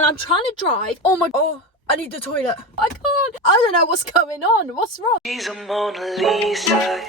and I'm trying to drive. Oh, I need the toilet. I can't. I don't know what's going on. What's wrong? She's a Mona Lisa.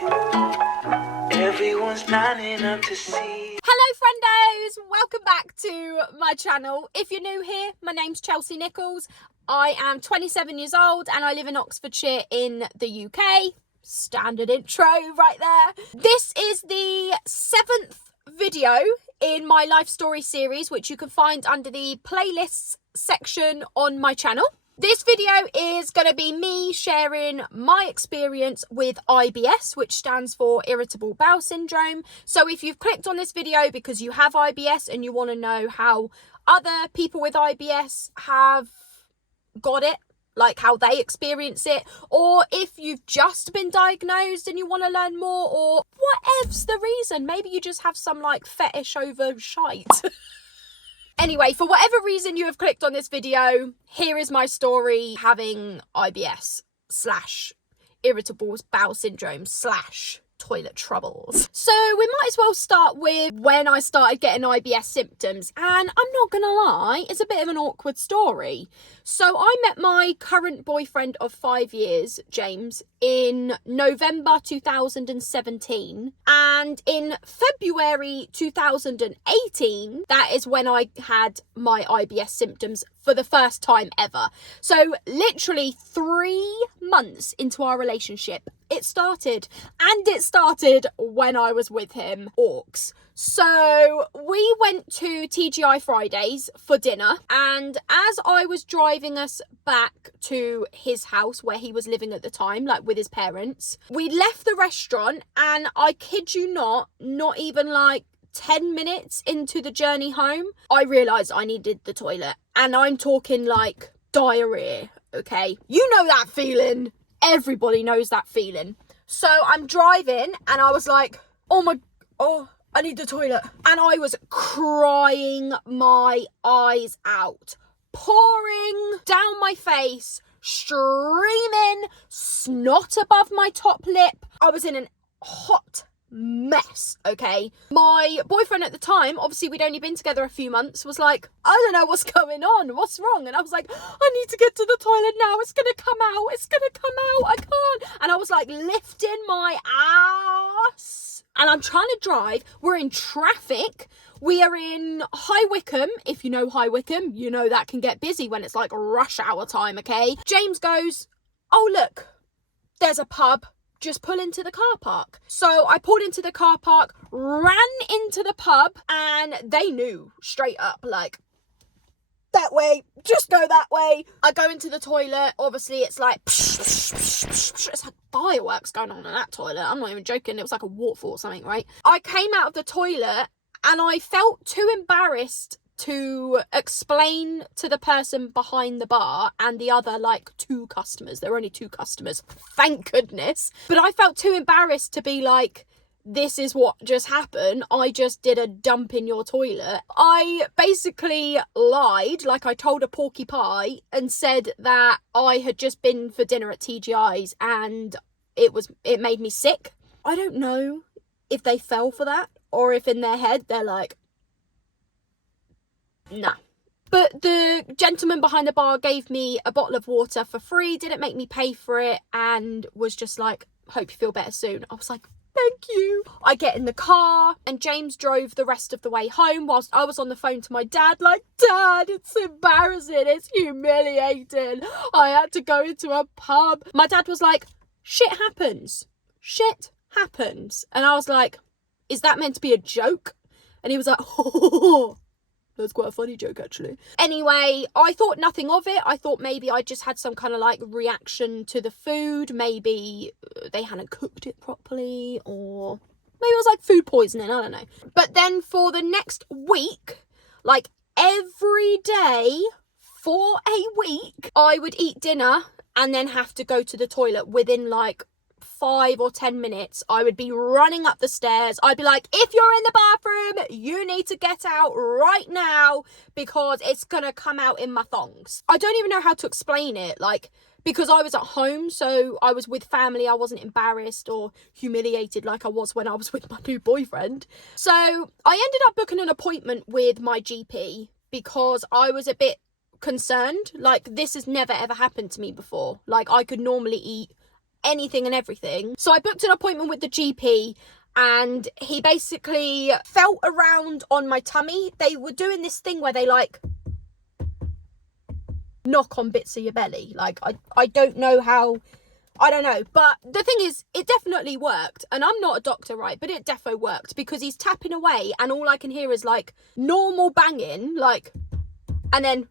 Everyone's lining up to see. Hello friendos, welcome back to my channel. If you're new here, my name's Chelsea Nichols. I am 27 years old and I live in Oxfordshire in the UK. Standard intro right there. This is the 7th video in my life story series, which you can find under the playlists section on my channel. This video is going to be me sharing my experience with IBS, which stands for Irritable Bowel Syndrome. So if you've clicked on this video because you have IBS and you want to know how other people with IBS have got it, like how they experience it, or if you've just been diagnosed and you want to learn more, or whatever's the reason, maybe you just have some like fetish over shite. Anyway, for whatever reason you have clicked on this video, here is my story having IBS / Irritable Bowel Syndrome / toilet troubles. So we might as well start with when I started getting IBS symptoms, and I'm not gonna lie, it's a bit of an awkward story. So I met my current boyfriend of 5 years, James, in November 2017, and in February 2018, that is when I had my IBS symptoms for the first time ever. So literally 3 months into our relationship, it started, and it started when I was with him, Orcs. So we went to TGI Fridays for dinner, and as I was driving us back to his house where he was living at the time, like with his parents, we left the restaurant, and I kid you not even like 10 minutes into the journey home, I realised I needed the toilet. And I'm talking like diarrhea, okay? You know that feeling. Everybody knows that feeling. So I'm driving and I was like, I need the toilet. And I was crying my eyes out, pouring down my face, streaming, snot above my top lip. I was in a hot mess, okay? My boyfriend at the time, obviously we'd only been together a few months, was like, I don't know what's going on, what's wrong? And I was like, I need to get to the toilet now, it's gonna come out, I can't. And I was like lifting my ass, and I'm trying to drive, we're in traffic, we are in High Wycombe. If you know High Wycombe, you know that can get busy when it's like rush hour time, okay? James goes, oh look, there's a pub, just pull into the car park. So I pulled into the car park, ran into the pub, and they knew straight up, like, that way, just go that way. I go into the toilet, obviously it's like, it's like fireworks going on in that toilet. I'm not even joking, it was like a waterfall or something, right? I came out of the toilet and I felt too embarrassed to explain to the person behind the bar and the other like 2 customers. There were only 2 customers, thank goodness. But I felt too embarrassed to be like, this is what just happened. I just did a dump in your toilet. I basically lied, like I told a porky pie, and said that I had just been for dinner at TGI's and it made me sick. I don't know if they fell for that or if in their head they're like, nah. But the gentleman behind the bar gave me a bottle of water for free, didn't make me pay for it, and was just like, hope you feel better soon. I was like, thank you. I get in the car and James drove the rest of the way home whilst I was on the phone to my dad like, Dad, it's embarrassing, it's humiliating, I had to go into a pub. My dad was like, shit happens. And I was like, is that meant to be a joke? And he was like, oh, that's quite a funny joke actually. Anyway, I thought nothing of it. I thought maybe I just had some kind of like reaction to the food. Maybe they hadn't cooked it properly, or maybe it was like food poisoning, I don't know. But then for the next week, like every day for a week, I would eat dinner and then have to go to the toilet within like 5 or 10 minutes. I would be running up the stairs. I'd be like, if you're in the bathroom, you need to get out right now because it's gonna come out in my thongs. I don't even know how to explain it, like, because I was at home, so I was with family. I wasn't embarrassed or humiliated like I was when I was with my new boyfriend. So I ended up booking an appointment with my GP because I was a bit concerned. Like, this has never ever happened to me before. Like, I could normally eat anything and everything. So I booked an appointment with the GP, and he basically felt around on my tummy. They were doing this thing where they like knock on bits of your belly. Like, I don't know how, I don't know. But the thing is, it definitely worked. And I'm not a doctor, right? But it defo worked, because he's tapping away and all I can hear is like normal banging, like, and then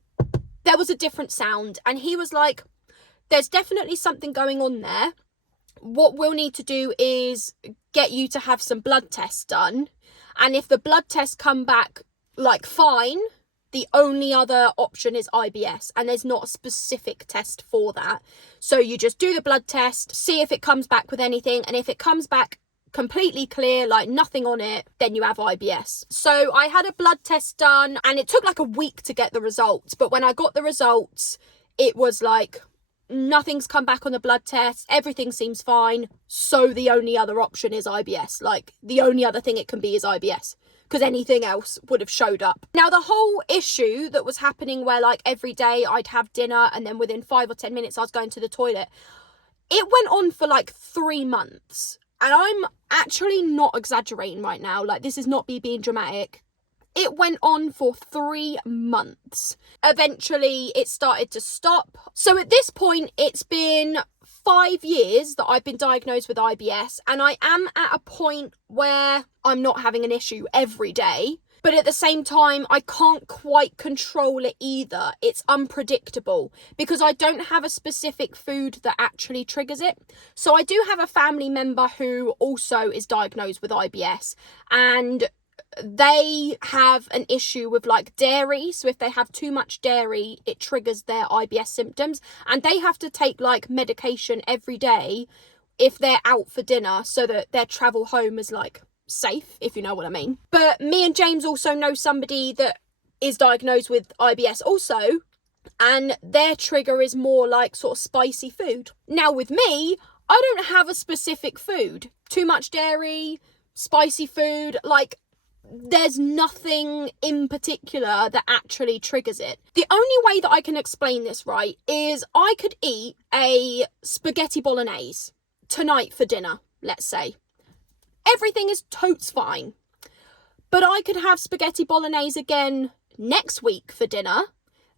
there was a different sound. And he was like, there's definitely something going on there. What we'll need to do is get you to have some blood tests done. And if the blood tests come back like fine, the only other option is IBS, and there's not a specific test for that. So you just do the blood test, see if it comes back with anything, and if it comes back completely clear, like nothing on it, then you have IBS. So I had a blood test done, and it took like a week to get the results. But when I got the results, it was like, nothing's come back on the blood test, everything seems fine, so the only other option is IBS. Like, the only other thing it can be is IBS, because anything else would have showed up. Now, the whole issue that was happening where like every day I'd have dinner and then within 5 or 10 minutes I was going to the toilet, it went on for like 3 months. And I'm actually not exaggerating right now. Like, this is not me being dramatic. It went on for 3 months. Eventually, it started to stop. So at this point, it's been 5 years that I've been diagnosed with IBS, and I am at a point where I'm not having an issue every day. But at the same time, I can't quite control it either. It's unpredictable because I don't have a specific food that actually triggers it. So I do have a family member who also is diagnosed with IBS, and they have an issue with like dairy. So if they have too much dairy, it triggers their IBS symptoms, and they have to take like medication every day if they're out for dinner so that their travel home is like safe, if you know what I mean. But me and James also know somebody that is diagnosed with IBS also, and their trigger is more like sort of spicy food. Now with me, I don't have a specific food. Too much dairy, spicy food, like there's nothing in particular that actually triggers it. The only way that I can explain this right is I could eat a spaghetti bolognese tonight for dinner, let's say. Everything is totes fine. But I could have spaghetti bolognese again next week for dinner,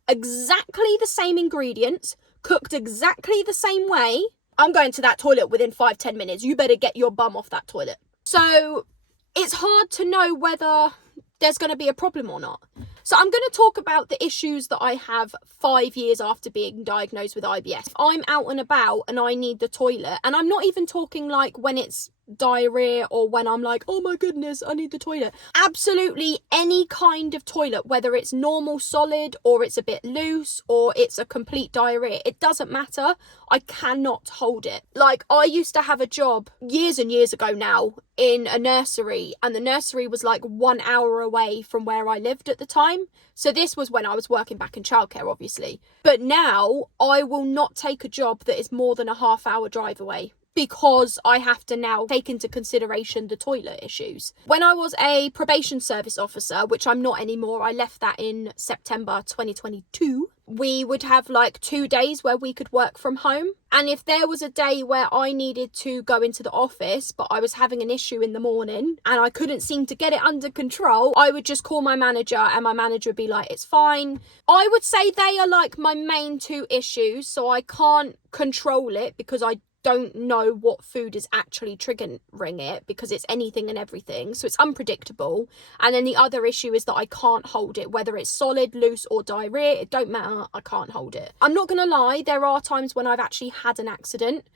exactly the same ingredients, cooked exactly the same way. I'm going to that toilet within 5-10 minutes. You better get your bum off that toilet. So it's hard to know whether there's going to be a problem or not. So I'm going to talk about the issues that I have 5 years after being diagnosed with IBS. If I'm out and about and I need the toilet, and I'm not even talking like when it's diarrhea or when I'm like, oh my goodness, I need the toilet. Absolutely any kind of toilet, whether it's normal solid or it's a bit loose or it's a complete diarrhea, it doesn't matter. I cannot hold it. Like, I used to have a job years and years ago now in a nursery, and the nursery was like 1 hour away from where I lived at the time. So this was when I was working back in childcare, obviously. But now I will not take a job that is more than a half-hour drive away, because I have to now take into consideration the toilet issues. When I was a probation service officer, which I'm not anymore, I left that in September 2022, we would have like 2 days where we could work from home. And if there was a day where I needed to go into the office, but I was having an issue in the morning and I couldn't seem to get it under control, I would just call my manager and my manager would be like, it's fine. I would say they are like my main 2 issues. So I can't control it because I don't know what food is actually triggering it, because it's anything and everything, so it's unpredictable. And then the other issue is that I can't hold it, whether it's solid, loose or diarrhea, it don't matter, I can't hold it. I'm not gonna lie, there are times when I've actually had an accident,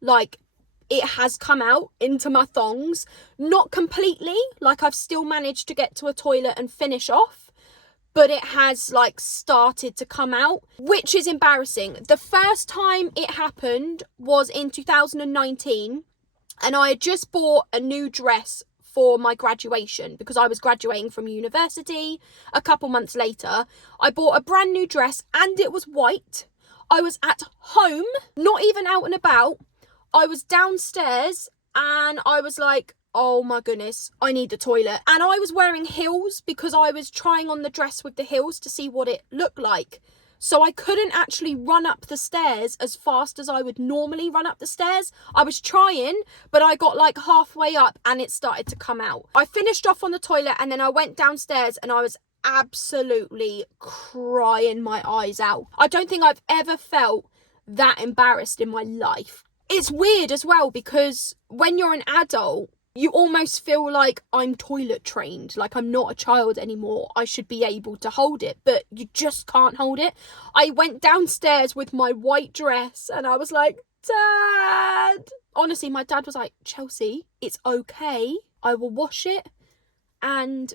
like it has come out into my thongs, not completely, like I've still managed to get to a toilet and finish off, but it has like started to come out, which is embarrassing. The first time it happened was in 2019, and I had just bought a new dress for my graduation because I was graduating from university a couple months later. I bought a brand new dress and it was white. I was at home, not even out and about. I was downstairs and I was like, oh my goodness, I need the toilet. And I was wearing heels because I was trying on the dress with the heels to see what it looked like. So I couldn't actually run up the stairs as fast as I would normally run up the stairs. I was trying, but I got like halfway up and it started to come out. I finished off on the toilet and then I went downstairs and I was absolutely crying my eyes out. I don't think I've ever felt that embarrassed in my life. It's weird as well because when you're an adult, you almost feel like I'm toilet trained, like I'm not a child anymore. I should be able to hold it, but you just can't hold it. I went downstairs with my white dress and I was like, Dad. Honestly, my dad was like, Chelsea, it's okay. I will wash it and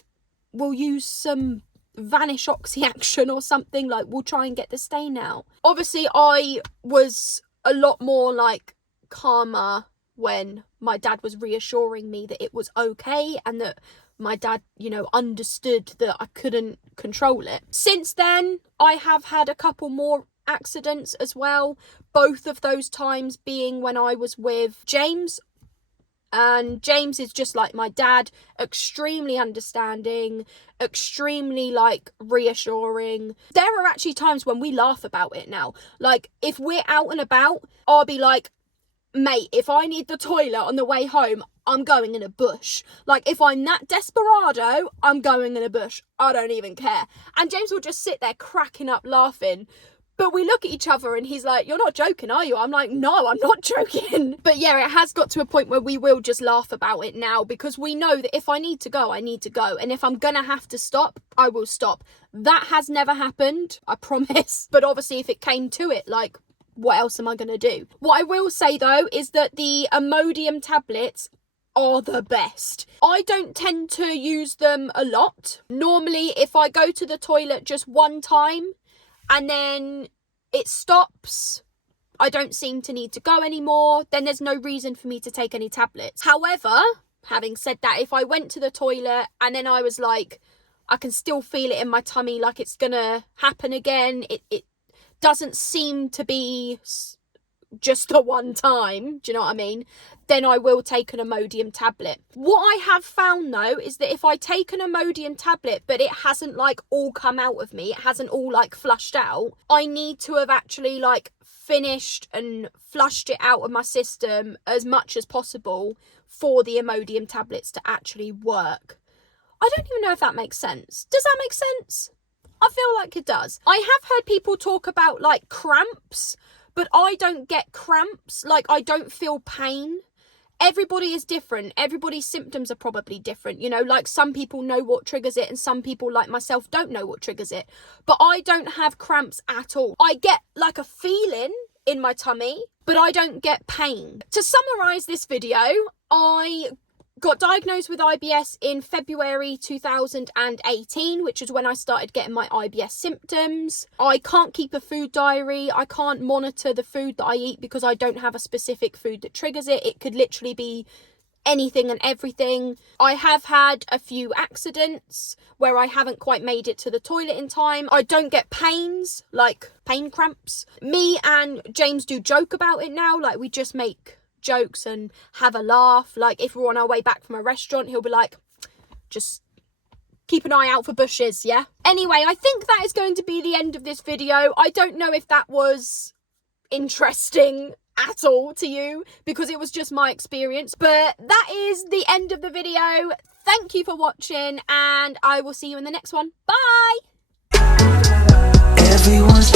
we'll use some Vanish Oxy action or something. Like, we'll try and get the stain out. Obviously, I was a lot more like calmer when my dad was reassuring me that it was okay and that my dad, you know, understood that I couldn't control it. Since then, I have had a couple more accidents as well. Both of those times being when I was with James. And James is just like my dad, extremely understanding, extremely like reassuring. There are actually times when we laugh about it now. Like, if we're out and about, I'll be like, mate, if I need the toilet on the way home, I'm going in a bush. Like, if I'm that desperado, I'm going in a bush. I don't even care. And James will just sit there cracking up laughing. But we look at each other and he's like, you're not joking, are you? I'm like, no, I'm not joking. But yeah, it has got to a point where we will just laugh about it now because we know that if I need to go, I need to go. And if I'm going to have to stop, I will stop. That has never happened, I promise. But obviously, if it came to it, like, what else am I going to do? What I will say, though, is that the Imodium tablets are the best. I don't tend to use them a lot. Normally, if I go to the toilet just one time, and then it stops, I don't seem to need to go anymore, then there's no reason for me to take any tablets. However, having said that, if I went to the toilet and then I was like, I can still feel it in my tummy, like it's gonna happen again, it doesn't seem to be just the one time, do you know what I mean? Then I will take an Imodium tablet. What I have found though is that if I take an Imodium tablet but it hasn't like all come out of me, it hasn't all like flushed out, I need to have actually like finished and flushed it out of my system as much as possible for the Imodium tablets to actually work. I don't even know if that makes sense. Does that make sense? I feel like it does. I have heard people talk about like cramps, but I don't get cramps. Like, I don't feel pain. Everybody is different. Everybody's symptoms are probably different. You know, like some people know what triggers it and some people like myself don't know what triggers it. But I don't have cramps at all. I get like a feeling in my tummy, but I don't get pain. To summarise this video, I got diagnosed with IBS in February 2018, which is when I started getting my IBS symptoms. I can't keep a food diary. I can't monitor the food that I eat because I don't have a specific food that triggers it. It could literally be anything and everything. I have had a few accidents where I haven't quite made it to the toilet in time. I don't get pains, like pain cramps. Me and James do joke about it now. Like, we just make jokes and have a laugh. Like, if we're on our way back from a restaurant, he'll be like, just keep an eye out for bushes, yeah? Anyway, I think that is going to be the end of this video. I don't know if that was interesting at all to you because it was just my experience, but that is the end of the video. Thank you for watching and I will see you in the next one. Bye! Everyone's